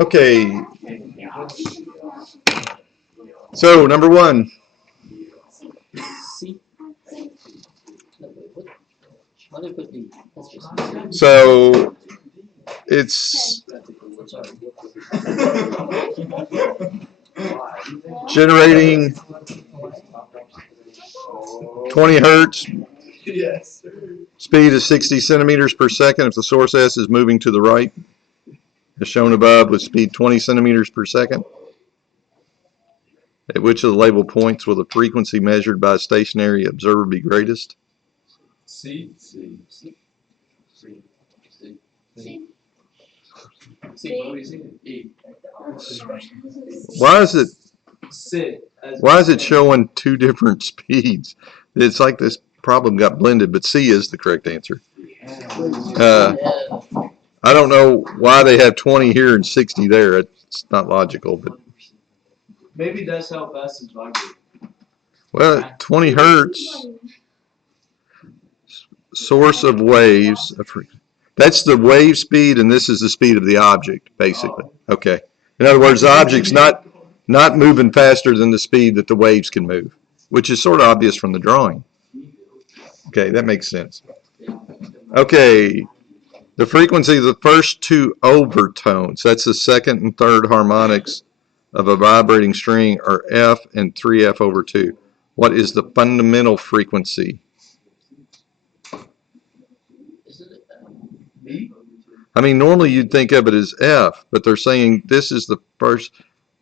Okay, so number one. So it's generating 20 hertz. Speed is 60 centimeters per second if the source S is moving to the right, as shown above with speed 20 centimeters per second. At which of the labeled points will the frequency measured by a stationary observer be greatest? C. Why is it showing two different speeds? It's like this problem got blended, but C is the correct answer. I don't know why they have 20 here and 60 there. It's not logical, but maybe that's how fast it's vibrating. Well, 20 hertz, source of waves. That's the wave speed, and this is the speed of the object, basically. Okay. In other words, the object's not moving faster than the speed that the waves can move, which is sort of obvious from the drawing. Okay, that makes sense. Okay, the frequency of the first two overtones, that's the second and third harmonics of a vibrating string, are F and 3F over 2. What is the fundamental frequency? I mean, normally you'd think of it as F, but they're saying this is the first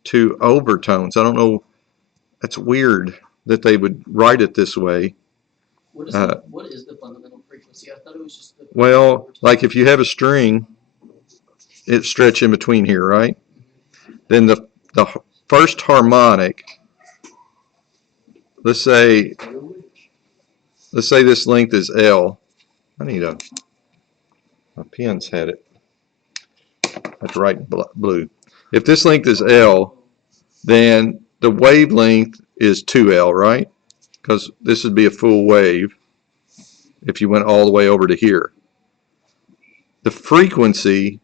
two overtones. I don't know. That's weird that they would write it this way. What is the fundamental frequency? I thought it was just the... Well, like if you have a string, it stretches in between here, right? Then the first harmonic, let's say this length is L. I need a... My pen's had it. I have to write blue. If this length is L, then the wavelength is 2L, right? Because this would be a full wave if you went all the way over to here. The frequency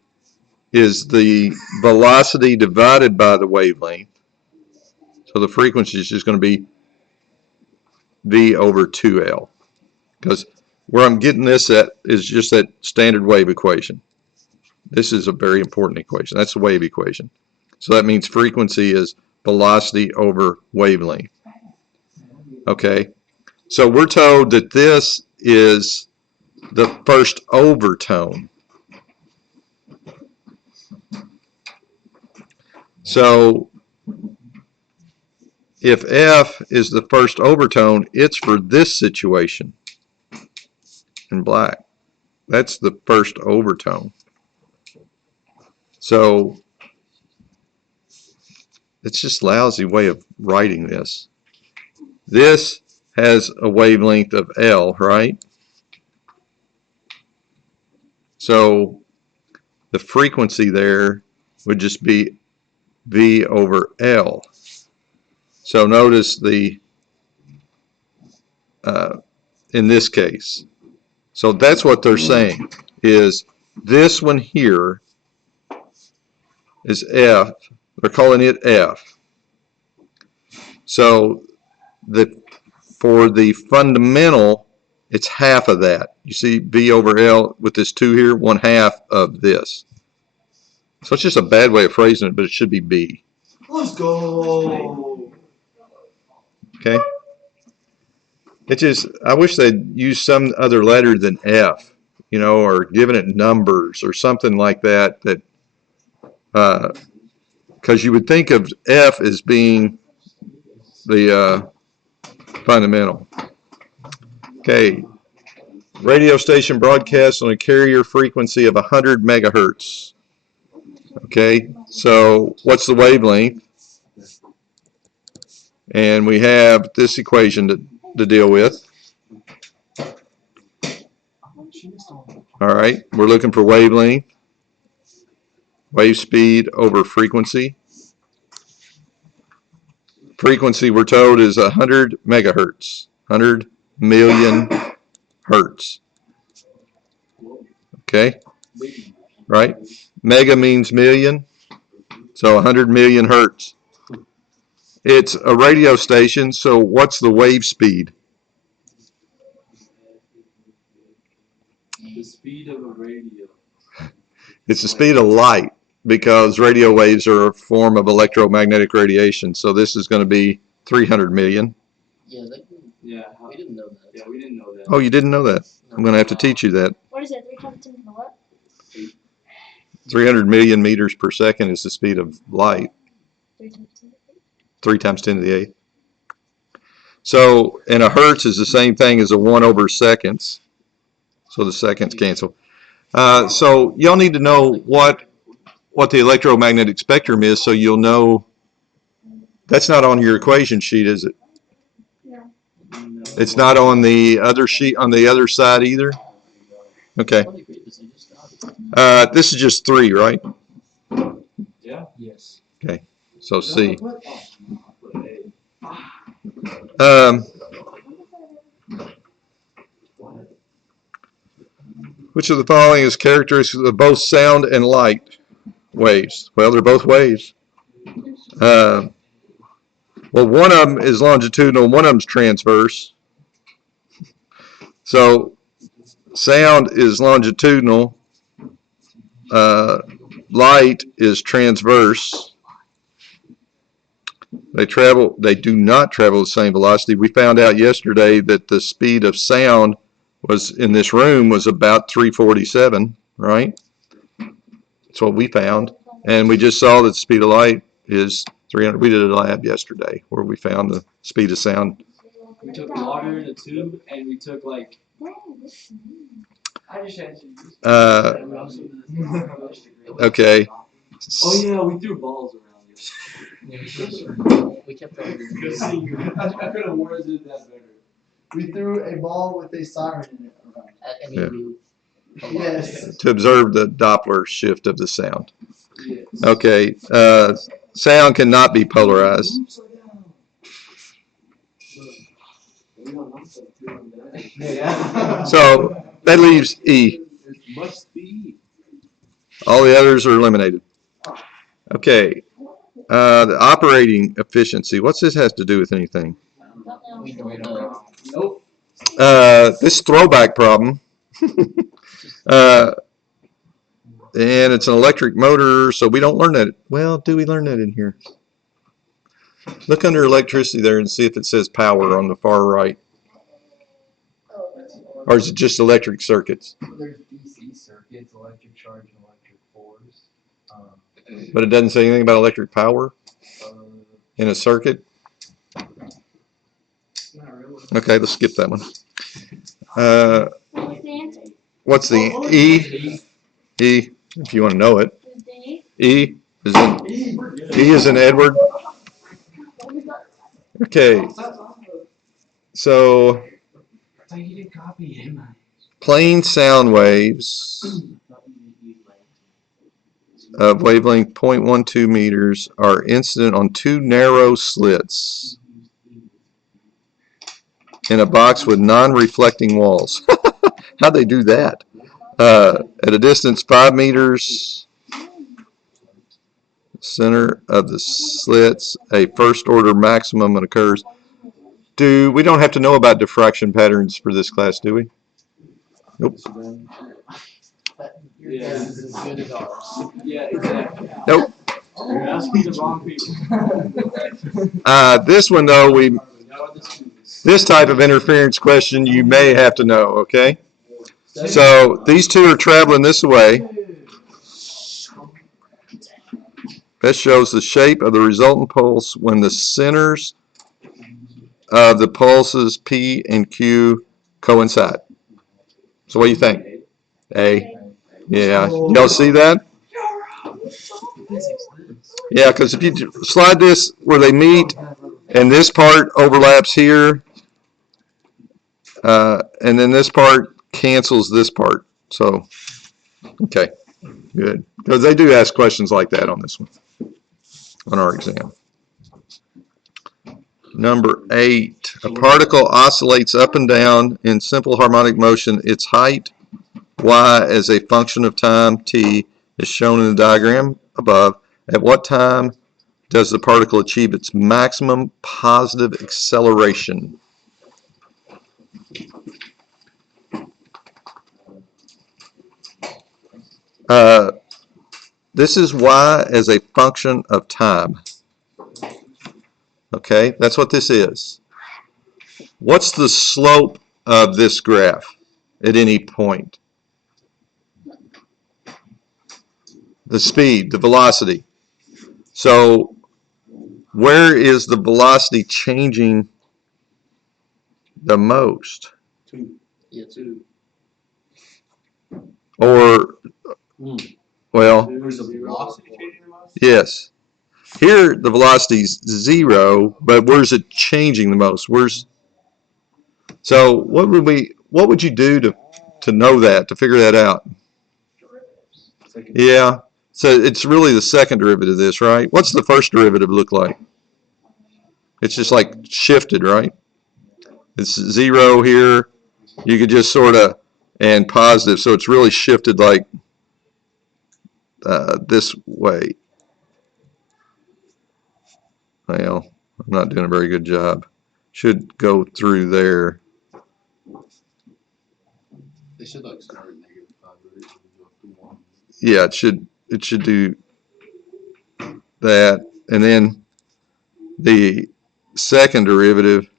is the velocity divided by the wavelength. So the frequency is just going to be V over 2L. Because where I'm getting this at is just that standard wave equation. This is a very important equation. That's the wave equation. So that means frequency is velocity over wavelength. Okay, so we're told that this is the first overtone. So if F is the first overtone, it's for this situation in black. That's the first overtone. So it's just a lousy way of writing this. This has a wavelength of L, right? So the frequency there would just be V over L. So notice the in this case. So that's what they're saying, is this one here is F. They're calling it F. So for the fundamental, it's half of that. You see V over L with this 2 here, 1/2 of this. So it's just a bad way of phrasing it, but it should be B. Let's go. Okay. It just, I wish they'd use some other letter than F, you know, or given it numbers or something like that. Because you would think of F as being the fundamental. Okay. Radio station broadcasts on a carrier frequency of 100 megahertz. Okay, so what's the wavelength? And we have this equation to deal with. All right, we're looking for wavelength, wave speed over frequency. Frequency, we're told, is 100 megahertz, 100 million hertz. Okay, right? Mega means million. So 100 million hertz. It's a radio station, so what's the wave speed? The speed of a radio. It's the speed of light, because radio waves are a form of electromagnetic radiation. So this is going to be 300 million. Yeah, Yeah. we didn't know that. Yeah, we didn't know that. Oh, you didn't know that? I'm going to have to teach you that. What is it? 3 times 10 to the what? 300 million meters per second is the speed of light. 3 times 10 to the 8. 3 times 10 to the 8th. So, and a hertz is the same thing as a 1 over seconds. So the seconds cancel. So y'all need to know what the electromagnetic spectrum is, so you'll know. That's not on your equation sheet, is it? No. It's not on the other sheet on the other side either? Okay. This is just 3, right? Yeah. Yes. Okay. So C. Which of the following is characteristic of both sound and light waves? Well, they're both waves. Well, one of them is longitudinal, one of them is transverse. So sound is longitudinal, light is transverse. They do not travel the same velocity. We found out yesterday that the speed of sound was in this room was about 347, right? That's what we found. And we just saw that the speed of light is 300. We did a lab yesterday where we found the speed of sound. We took water in a tube and we took like. Okay. Oh yeah, we threw balls around. We kept on. I could have worded that better. We threw a ball with a siren in it around. And Yeah. you Yes. To observe the Doppler shift of the sound. Yes. Okay. Sound cannot be polarized. Yeah. So that leaves E. Must be. All the others are eliminated. Okay. The operating efficiency. What's this has to do with anything? we don't know. Nope. This throwback problem. And it's an electric motor, so we don't learn that. Well, do we learn that in here? Look under electricity there and see if it says power on the far right. Or is it just electric circuits? There's DC circuits, electric charge, and electric force. But it doesn't say anything about electric power in a circuit? Okay, let's skip that one. What's the answer? What's the E? E, if you want to know it. Is D? E is in Edward. Okay. So plane sound waves of wavelength 0.12 meters are incident on 2 narrow slits in a box with non-reflecting walls. How'd they do that? At a distance 5 meters, center of the slits, a first order maximum occurs. We don't have to know about diffraction patterns for this class, do we? Nope. Your guess is as good as ours. Yeah, exactly. Nope. You're asking the wrong people. This one though, this type of interference question you may have to know, okay? So these two are traveling this way. This shows the shape of the resultant pulse when the centers of the pulses P and Q coincide. So what do you think? A. Yeah. Y'all see that? Yeah, because if you slide this where they meet and this part overlaps here, and then this part cancels this part. So, okay, good. Because they do ask questions like that on this one, on our exam. Number 8, a particle oscillates up and down in simple harmonic motion. Its height, y, as a function of time, t, is shown in the diagram above. At what time does the particle achieve its maximum positive acceleration? This is y as a function of time. Okay, that's what this is. What's the slope of this graph at any point? The speed, the velocity. So where is the velocity changing the most? Yeah, two. Or, well, Where's the velocity changing the most? yes. Here the velocity's 0, but where's it changing the most? So what would you do to know that, to figure that out? Yeah. So it's really the second derivative of this, right? What's the first derivative look like? It's just like shifted, right? It's 0 here. You could just sort of, and positive, so it's really shifted like this way. Well, I'm not doing a very good job. Should go through there. They should like start at -5, right? And go up to 1. Yeah, it should do that, and then the second derivative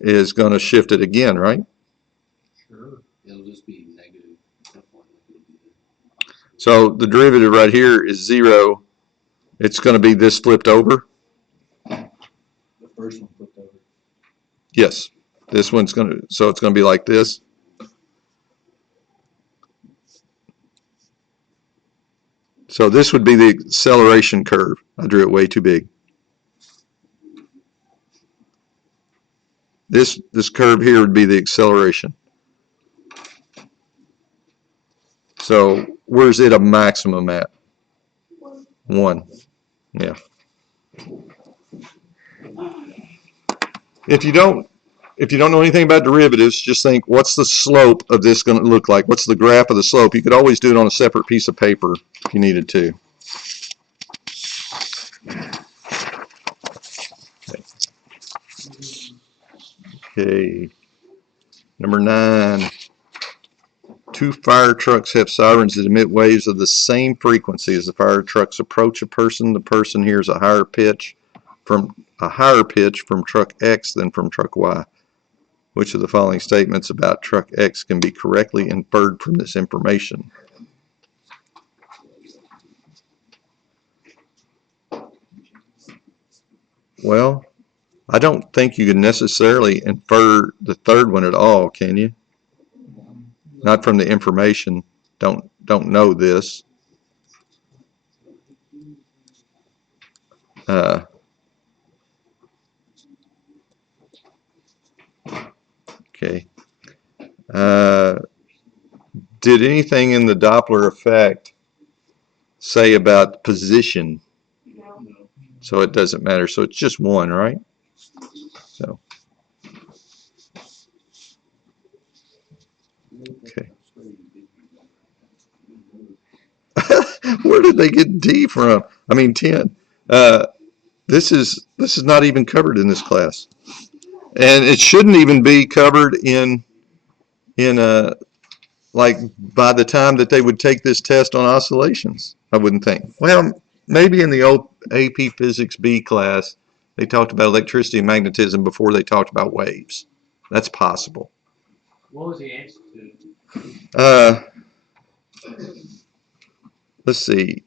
is going to shift it again, right? Sure. It'll just be negative. So the derivative right here is 0. It's going to be this flipped over. The first one flipped over. Yes. This one's going to, so it's going to be like this. So this would be the acceleration curve. I drew it way too big. This curve here would be the acceleration. So where's it a maximum at? 1. Yeah. If you don't know anything about derivatives, just think, what's the slope of this going to look like? What's the graph of the slope? You could always do it on a separate piece of paper if you needed to. Okay. Number 9. 2 fire trucks have sirens that emit waves of the same frequency. As the fire trucks approach a person, the person hears a higher pitch from truck X than from truck Y. Which of the following statements about truck X can be correctly inferred from this information? Well, I don't think you can necessarily infer the third one at all, can you? Not from the information. Don't know this. Okay. Did anything in the Doppler effect say about position? No. So it doesn't matter. So it's just 1, right? So. Okay. Where did they get D from? I mean 10. This is not even covered in this class, and it shouldn't even be covered in like by the time that they would take this test on oscillations. I wouldn't think. Well, maybe in the old AP Physics B class they talked about electricity and magnetism before they talked about waves. That's possible. What was the answer to? Let's see.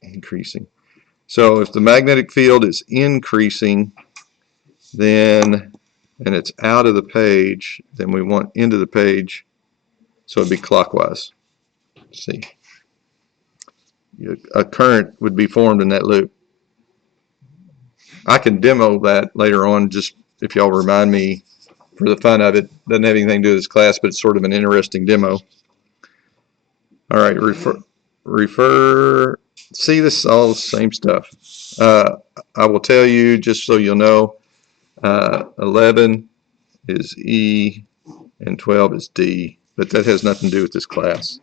Increasing. So if the magnetic field is increasing, then, and it's out of the page, then we want into the page, so it'd be clockwise. Let's see. A current would be formed in that loop. I can demo that later on, just if y'all remind me for the fun of it. Doesn't have anything to do with this class, but it's sort of an interesting demo. All right, refer. See, this is all the same stuff. I will tell you, just so you'll know, 11 is E and 12 is D. but that has nothing to do with this class.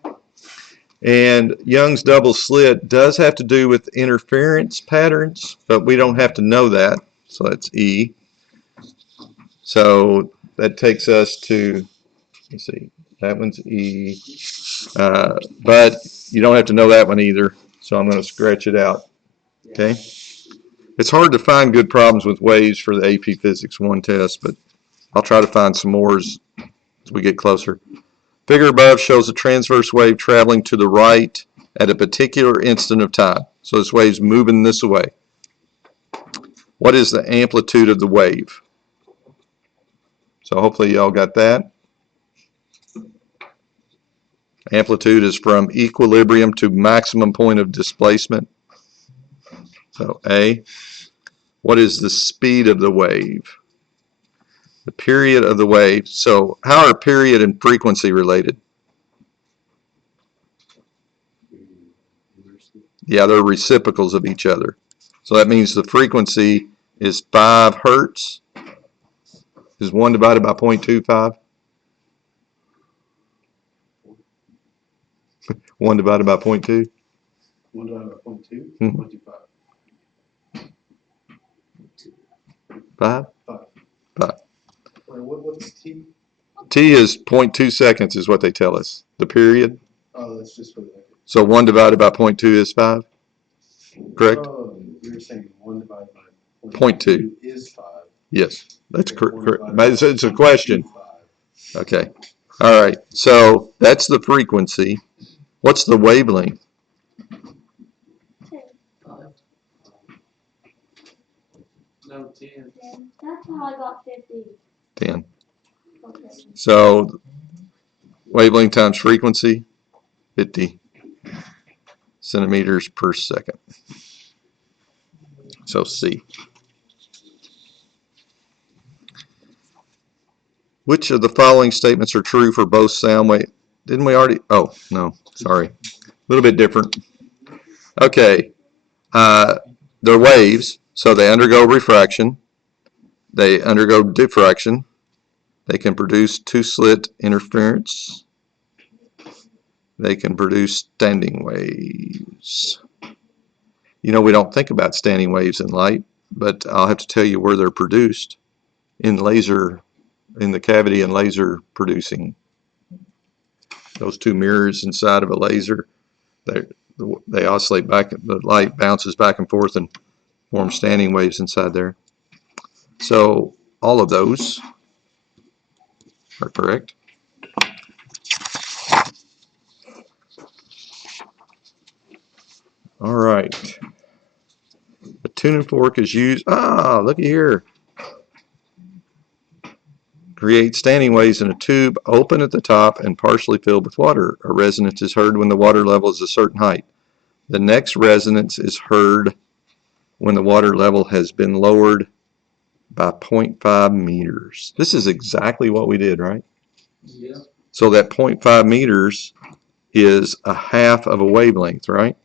And Young's double slit does have to do with interference patterns, but we don't have to know that, so that's E. So that takes us to, let's see, that one's E, but you don't have to know that one either, so I'm going to scratch it out, okay? It's hard to find good problems with waves for the AP Physics 1 test, but I'll try to find some more as we get closer. Figure above shows a transverse wave traveling to the right at a particular instant of time. So this wave's moving this way. What is the amplitude of the wave? So hopefully y'all got that. Amplitude is from equilibrium to maximum point of displacement. So A. What is the speed of the wave? The period of the wave. So how are period and frequency related? Yeah, they're reciprocals of each other. So that means the frequency is 5 hertz. Is 1 divided by 0.25? 1 divided by 0.2? 1 divided by 0.2, Mhm. 25. 5? 5. 5. Wait, what's T? T is 0.2 seconds is what they tell us. The period. Oh, that's just for the record. So 1 divided by 0.2 is 5? Correct? Oh, you're saying 1 divided by 0.2 is 5. Yes, that's Okay, correct. 1 Correct. divided But by it's a question. 0.25. Okay. All right. So that's the frequency. What's the wavelength? 10. 5. No, 10. That's how I got 50. 10. Okay. So wavelength times frequency, 50 centimeters per second. So C. Which of the following statements are true for both sound wave? Didn't we already? Oh, no, sorry. A little bit different. Okay. They're waves, so they undergo refraction. They undergo diffraction. They can produce two-slit interference. They can produce standing waves. You know, we don't think about standing waves in light, but I'll have to tell you where they're produced in laser, in the cavity and laser producing. Those two mirrors inside of a laser, they oscillate back, the light bounces back and forth and forms standing waves inside there. So all of those are correct. All right. A tuning fork is used. Ah, looky here. Create standing waves in a tube open at the top and partially filled with water. A resonance is heard when the water level is a certain height. The next resonance is heard when the water level has been lowered by 0.5 meters. This is exactly what we did, right? Yeah. So that 0.5 meters is a half of a wavelength, right?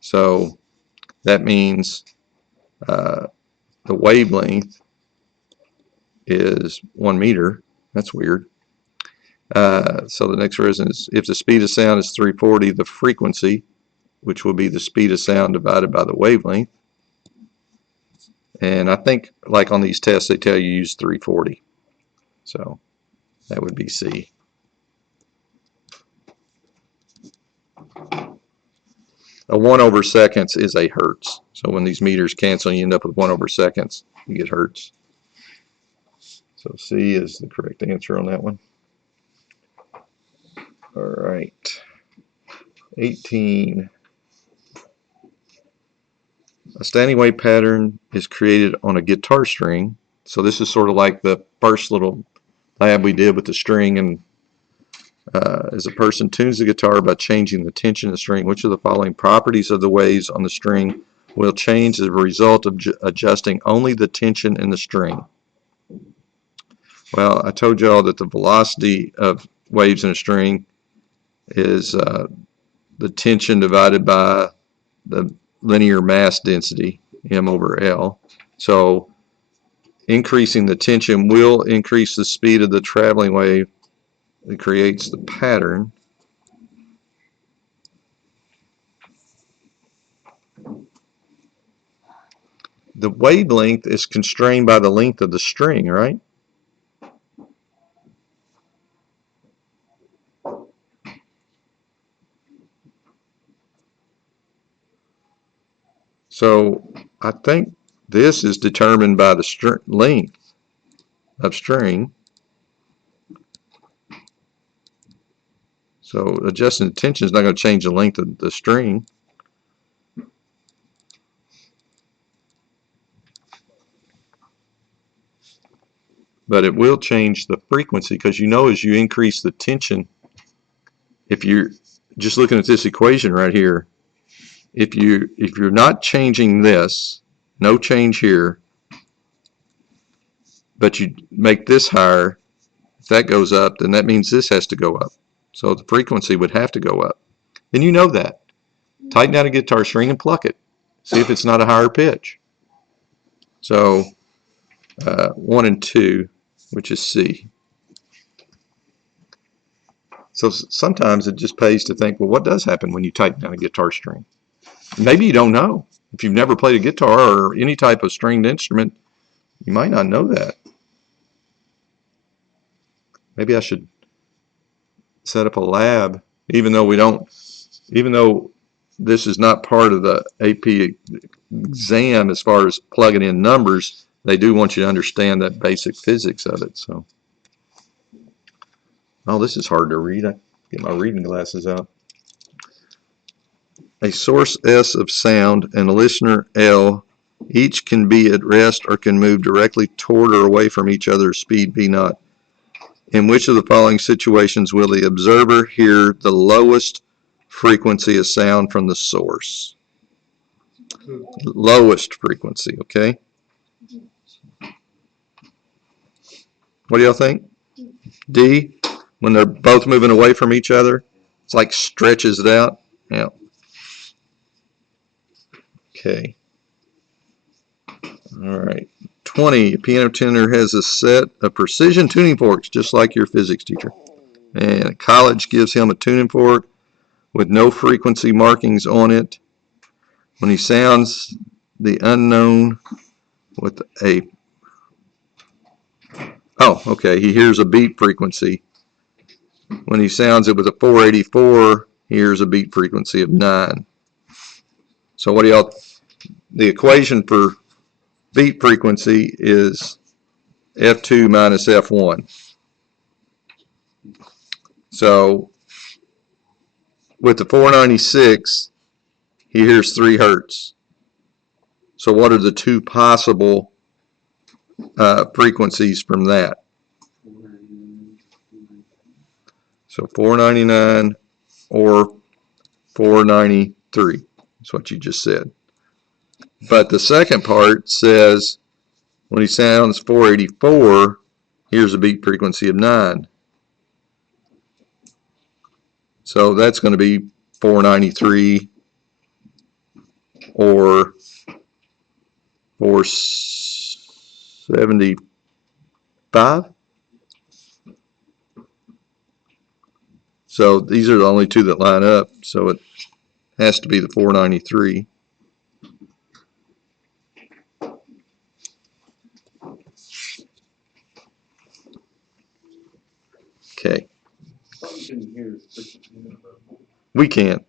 So that means the wavelength is 1 meter. That's weird. So the next resonance, if the speed of sound is 340, the frequency, which will be the speed of sound divided by the wavelength. And I think, like on these tests, they tell you use 340. So that would be C. A 1/seconds is a hertz. So when these meters cancel, you end up with 1/seconds. You get hertz. So C is the correct answer on that one. All right. 18. A standing wave pattern is created on a guitar string. So this is sort of like the first little lab we did with the string. And as a person tunes the guitar by changing the tension of the string, which of the following properties of the waves on the string will change as a result of adjusting only the tension in the string? Well, I told y'all that the velocity of waves in a string is the tension divided by the linear mass density, m/L. So increasing the tension will increase the speed of the traveling wave that creates the pattern. The wavelength is constrained by the length of the string, right? So I think this is determined by the length of string. So adjusting the tension is not going to change the length of the string. But it will change the frequency, because you know as you increase the tension, if you're just looking at this equation right here, if you're not changing this, no change here, but you make this higher, if that goes up, then that means this has to go up. So the frequency would have to go up. And you know that. Tighten down a guitar string and pluck it. See if it's not a higher pitch. So 1 and 2, which is C. So sometimes it just pays to think, well, what does happen when you tighten down a guitar string? Maybe you don't know. If you've never played a guitar or any type of stringed instrument, you might not know that. Maybe I should set up a lab, even though this is not part of the AP exam as far as plugging in numbers. They do want you to understand that basic physics of it. So, oh, this is hard to read. I get my reading glasses out. A source S of sound and a listener L, each can be at rest or can move directly toward or away from each other, speed V naught. In which of the following situations will the observer hear the lowest frequency of sound from the source? Lowest frequency, okay? What do y'all think? D, when they're both moving away from each other, it's like stretches it out. Yeah. Okay. All right. 20, a piano tuner has a set of precision tuning forks, just like your physics teacher. And college gives him a tuning fork with no frequency markings on it. When he sounds the unknown with he hears a beat frequency. When he sounds it with a 484, he hears a beat frequency of 9. So what do y'all, the equation for beat frequency is F2 minus F1. So with the 496, he hears 3 hertz. So what are the two possible frequencies from that? So 499 or 493. That's what you just said. But the second part says when he sounds 484, here's a beat frequency of 9. So that's going to be 493 or 475. So these are the only two that line up. So it has to be the 493. Okay. We can't.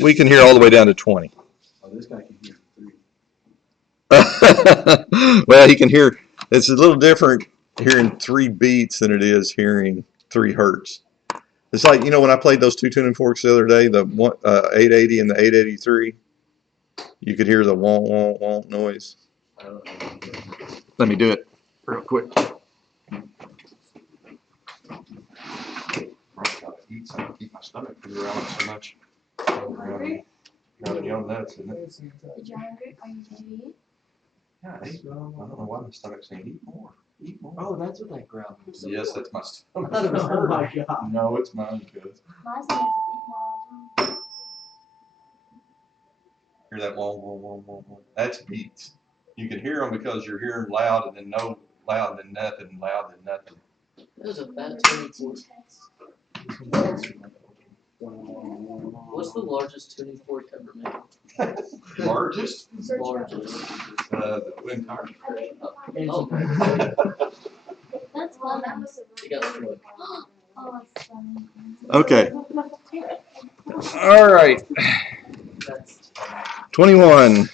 We can hear all the way down to 20. Oh, this guy can hear 3. Well, he can hear. It's a little different hearing 3 beats than it is hearing 3 hertz. It's like, when I played those two tuning forks the other day, the 880 and the 883, you could hear the wah wah wah noise. Let me do it real quick. Eat something, keep my stomach from growling so much. Growling young nuts, isn't it? Did you hungry? Are you hungry? Yeah, I ate. I don't know why my stomach's saying eat more. Eat more. Oh, that's what that ground was. Yes, that's my stomach. Oh my god. No, it's mine, because My stomach is eating all the time. hear that wah wah wah wah wah. That's beats. You can hear them because you're hearing loud and then no loud and then nothing, loud and nothing. That was a fat tuning fork. What's the largest tuning fork ever made? Largest? Largest. The wind power. Oh, That's fun. That was a you got through it. Oh, that's funny. Okay. All right. That's 21.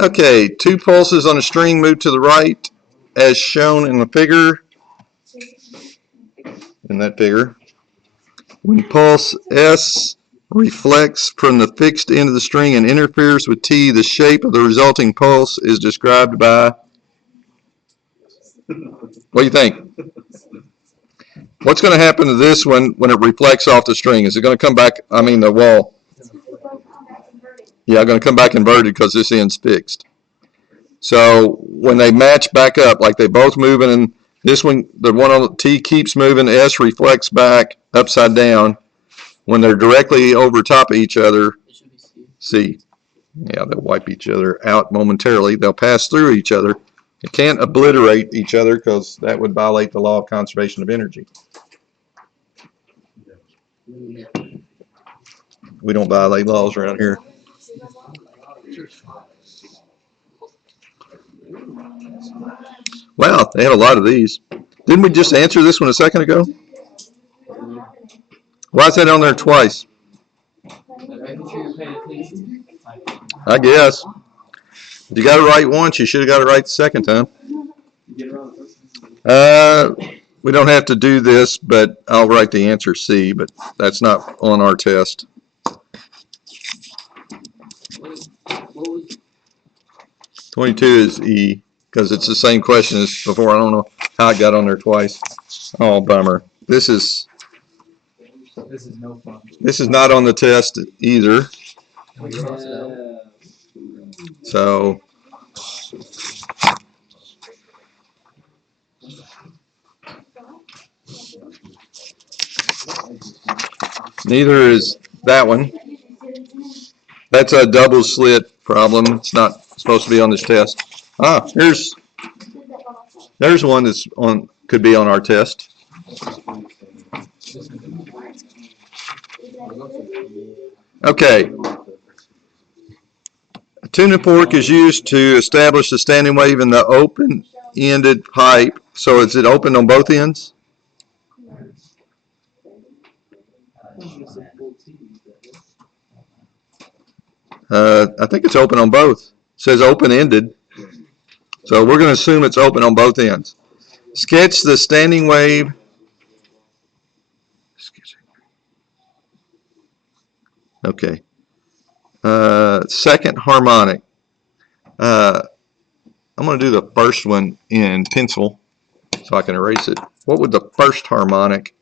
Okay, two pulses on a string move to the right as shown in the figure. In that figure. When pulse S reflects from the fixed end of the string and interferes with T, the shape of the resulting pulse is described by. What do you think? What's going to happen to this one when it reflects off the string? Is it going to come back, the wall? Yeah, going to come back inverted because this end's fixed. So when they match back up, like they both moving, and this one, the one on the T keeps moving, S reflects back upside down. When they're directly over top of each other, it should be C. C. Yeah, they'll wipe each other out momentarily. They'll pass through each other. They can't obliterate each other because that would violate the law of conservation of energy. Yeah. We don't violate laws around here. Wow, they had a lot of these. Didn't we just answer this one a second ago? Why is that on there twice? Making sure you're paying attention. I guess. If you got it right once, you should have got it right the second time. You get it wrong the first time. We don't have to do this, but I'll write the answer C, but that's not on our test. What was 22 is E, because it's the same question as before. I don't know how it got on there twice. Oh, bummer. This is No fun. not on the test either. Yeah. So neither is that one. That's a double slit problem. It's not supposed to be on this test. Ah, there's one that's on, could be on our test. Okay. A tuning fork is used to establish the standing wave in the open-ended pipe. So is it open on both ends? I think it's open on both. It says open-ended. So we're going to assume it's open on both ends. Sketch the standing wave. Okay. Second harmonic. I'm going to do the first one in pencil so I can erase it. What would the first harmonic,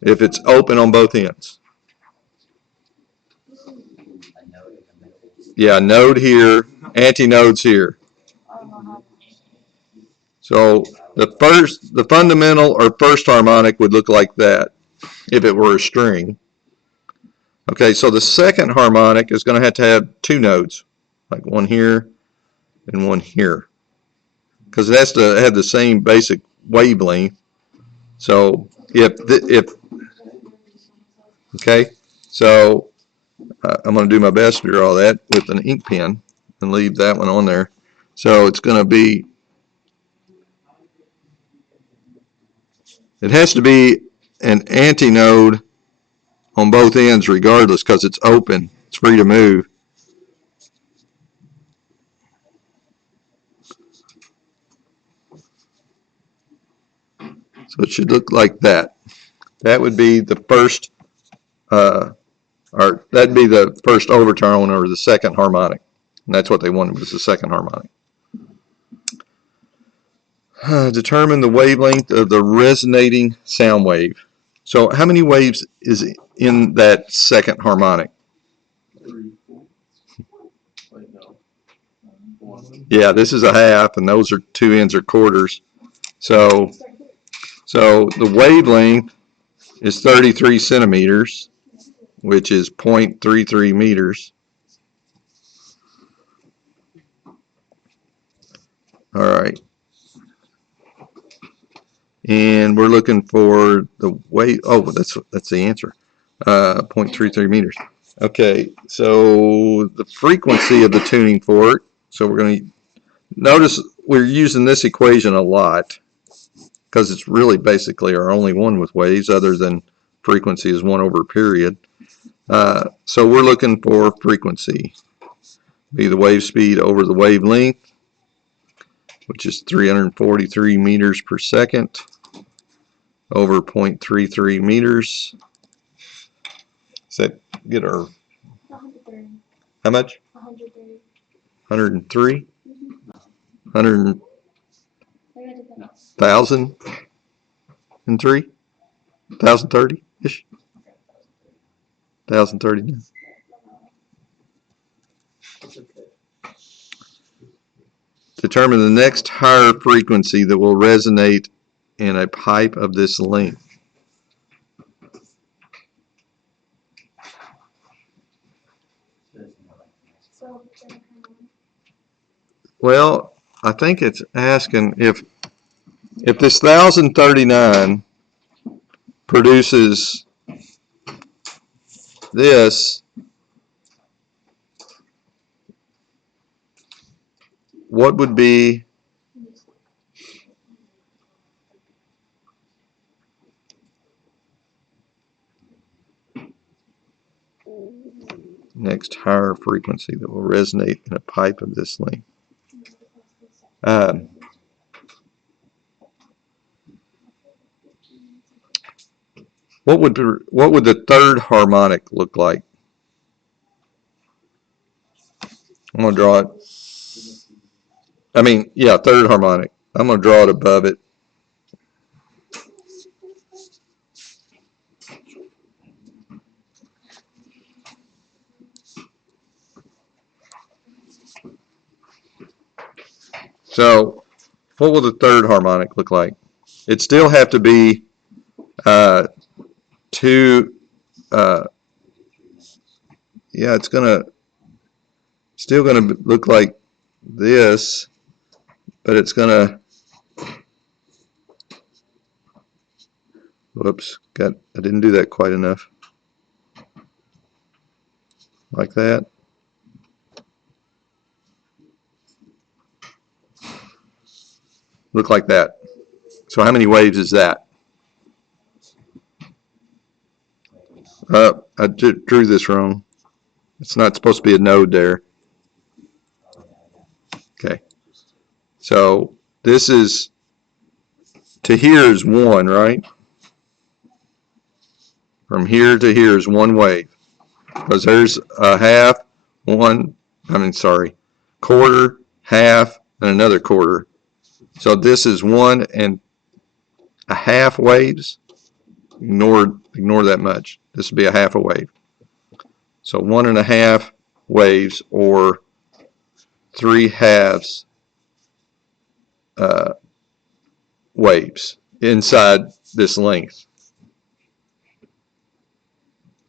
if it's open on both ends? Yeah, node here, antinodes here. So the fundamental or first harmonic would look like that if it were a string. Okay, so the second harmonic is going to have two nodes, like one here and one here, because it has to have the same basic wavelength. So okay, so I'm going to do my best to draw that with an ink pen and leave that one on there. So it's going to be, it has to be an antinode on both ends regardless because it's open. It's free to move. So it should look like that. That would be the first, or that'd be the first overtone or the second harmonic. And that's what they wanted, was the second harmonic. Determine the wavelength of the resonating sound wave. So how many waves is in that second harmonic? 3, 4. Wait, no. Yeah, this is a half, and those are two ends are quarters. So the wavelength is 33 centimeters, which is 0.33 meters. All right. And we're looking for the weight. Oh, that's the answer. 0.33 meters. Okay, so the frequency of the tuning fork. So we're going to notice we're using this equation a lot because it's really basically our only one with waves other than frequency is 1 over period. So we're looking for frequency. Be the wave speed over the wavelength, which is 343 meters per second over 0.33 meters. Does that get our, 130. how much? 130. 103? Mm-hmm. 100,000 I read it down. 1003? 1030-ish? 1030. It's okay. Determine the next higher frequency that will resonate in a pipe of this length. So, Well, I think it's asking if this 1039 produces this, what would be next higher frequency that will resonate in a pipe of this length? What would the third harmonic look like? I'm gonna draw it. I mean, yeah, third harmonic. I'm gonna draw it above it. So, what will the third harmonic look like? It still have to be two. Yeah, it's still gonna look like this, but it's gonna. Whoops, I didn't do that quite enough. Like that. Look like that. So how many waves is that? I drew this wrong. It's not supposed to be a node there. Okay. So this is, to here is 1, right? From here to here is 1 wave. Because there's a half, quarter, half, and another quarter. So this is 1.5 waves. Ignore that much. This would be a half a wave. So 1.5 waves, or 3/2 waves inside this length.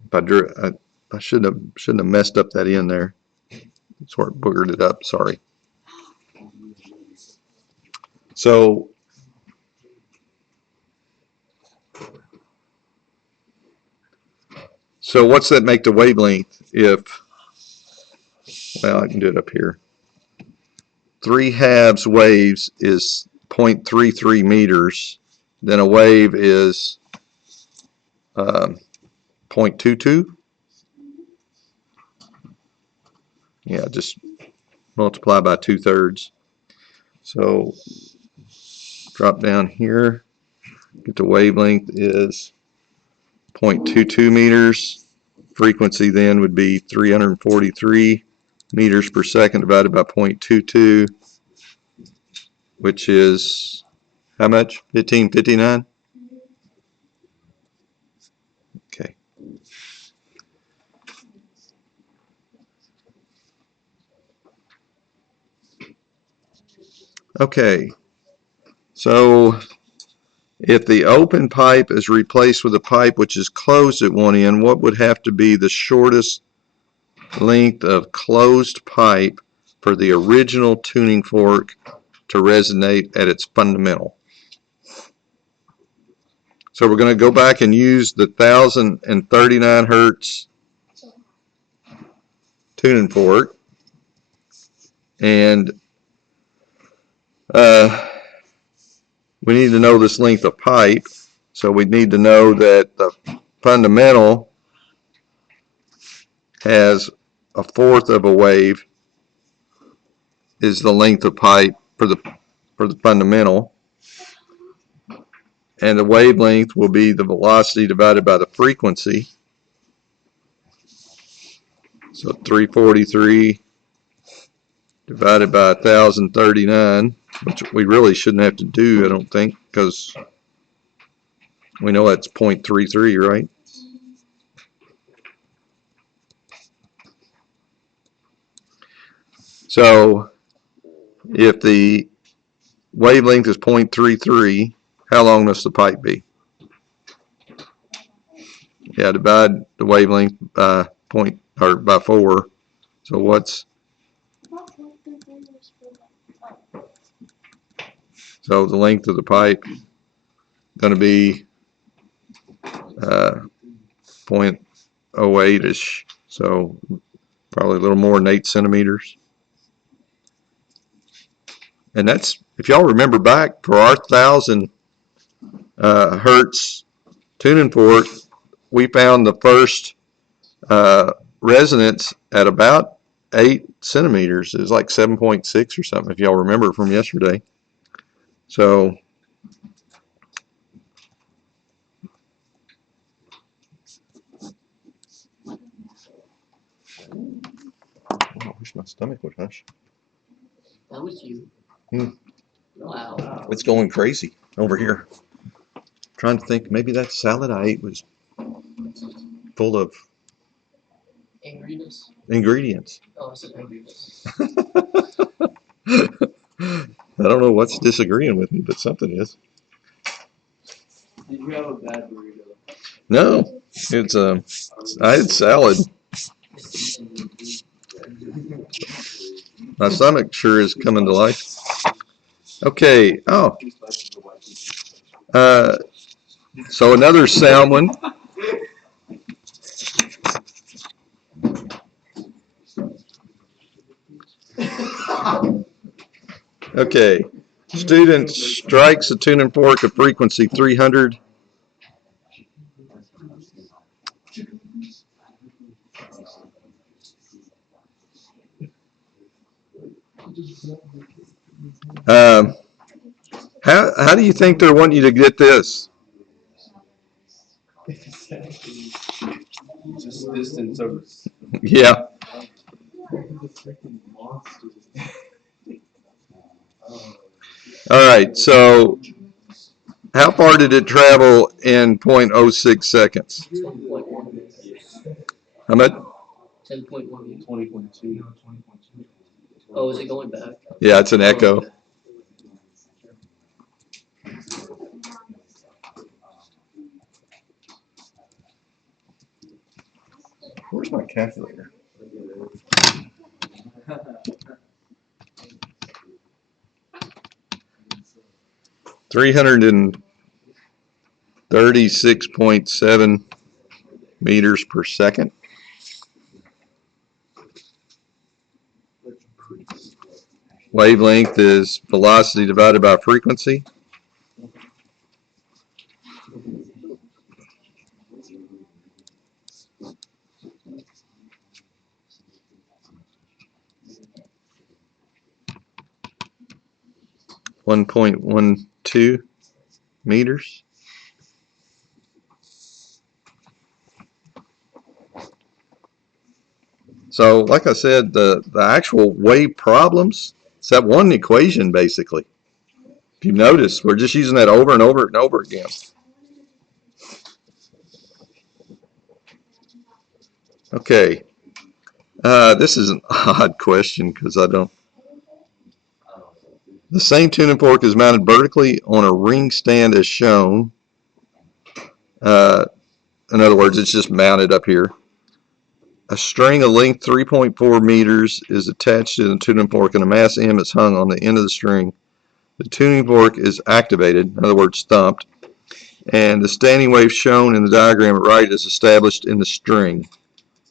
If I drew, I shouldn't have messed up that in there. Sort of boogered it up. Sorry. So what's that make the wavelength if? Well, I can do it up here. 3/2 waves is 0.33 meters. Then a wave is 0.22. Yeah, just multiply by 2/3. So drop down here. Get the wavelength is 0.22 meters. Frequency then would be 343 meters per second divided by 0.22, which is how much? 1559? Okay. Okay. So If the open pipe is replaced with a pipe which is closed at one end, what would have to be the shortest length of closed pipe for the original tuning fork to resonate at its fundamental? So we're going to go back and use the 1039 hertz tuning fork, and we need to know this length of pipe. So we need to know that the fundamental has a fourth of a wave is the length of pipe for the fundamental, and the wavelength will be the velocity divided by the frequency. So 343 divided by 1039, which we really shouldn't have to do, I don't think, because we know that's 0.33, right? So if the wavelength is 0.33, how long must the pipe be? Yeah, divide the wavelength by by 4. So what's so the length of the pipe going to be 0.08ish, so probably a little more than 8 centimeters. And that's, if y'all remember back, for our 1000 hertz tuning fork, we found the first resonance at about 8 centimeters. It was like 7.6 or something, if y'all remember from yesterday. So I wish my stomach would hush. That was you. Wow. It's going crazy over here. Trying to think, maybe that salad I ate was full of Angriness? ingredients. Oh, I said angriness. I don't know what's disagreeing with me, but something is. Did you have a bad burrito? No, it's I had salad. My stomach sure is coming to life. Okay. Oh. So another sound one. Okay. Student strikes a tuning fork at frequency 300. How do you think they're wanting you to get this? Just distance over. Yeah. All right. So how far did it travel in 0.06 seconds? 10.1. How much? 10.1. 20.2. Oh, is it going back? Yeah, it's an echo. Okay. Where's my calculator? $336.7 meters per second. Wavelength is velocity divided by frequency. .12 meters. So, like I said, the actual wave problems, it's that one equation basically. If you notice, we're just using that over and over and over again. Okay. This is an odd question because I don't. The same tuning fork is mounted vertically on a ring stand as shown. In other words, it's just mounted up here. A string of length 3.4 meters is attached to the tuning fork and a mass M is hung on the end of the string. The tuning fork is activated, in other words, thumped, and the standing wave shown in the diagram at right is established in the string.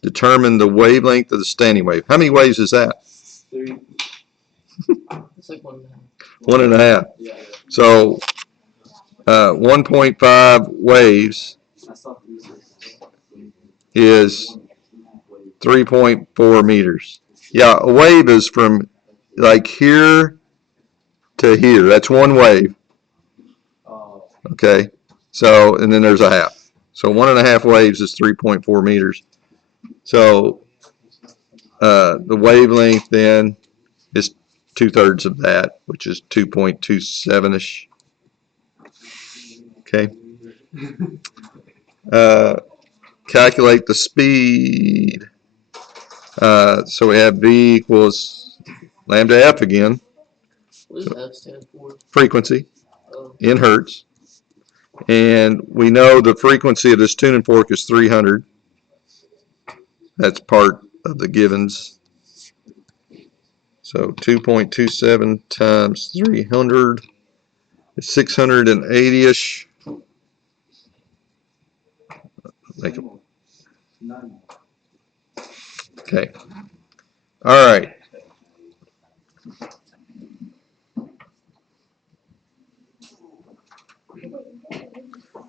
Determine the wavelength of the standing wave. How many waves is that? 3. It's like 1.5. 1.5. Yeah. So 1.5 waves I saw 3. is 3.4 meters. Yeah, a wave is from like here to here. That's one wave. Oh. Okay. So, and then there's a half. So 1.5 waves is 3.4 meters. So the wavelength then is 2/3 of that, which is 2.27-ish. Okay. Calculate the speed. So we have V equals lambda F again, What does F stand for? frequency Oh, in hertz. And we know the frequency of this tuning fork is 300. That's part of the givens. So 2.27 times 300 is 680-ish. Okay. All right.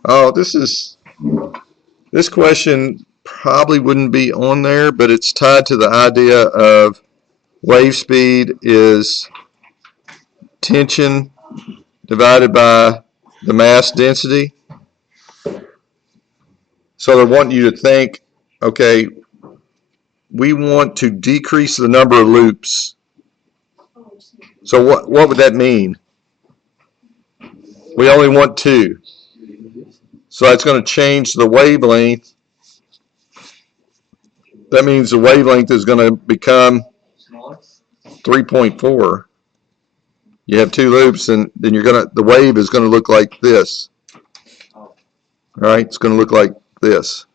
Oh, this question probably wouldn't be on there, but it's tied to the idea of wave speed is tension divided by the mass density. So they want you to think, okay, we want to decrease the number of loops. So what would that mean? We only want 2. So that's going to change the wavelength. That means the wavelength is going to become Smaller? 3.4. You have 2 loops, and then the wave is going to look like this. All right, it's going to look like this.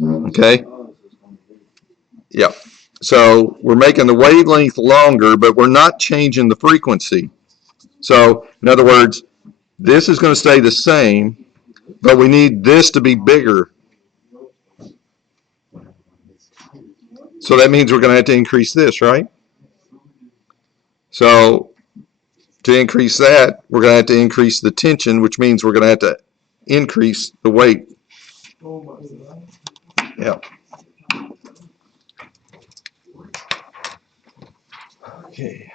Okay? Yeah. So we're making the wavelength longer, but we're not changing the frequency. So, in other words, this is going to stay the same, but we need this to be bigger. So that means we're going to have to increase this, right? So to increase that, we're going to have to increase the tension, which means we're going to have to increase the weight. Yeah. Okay.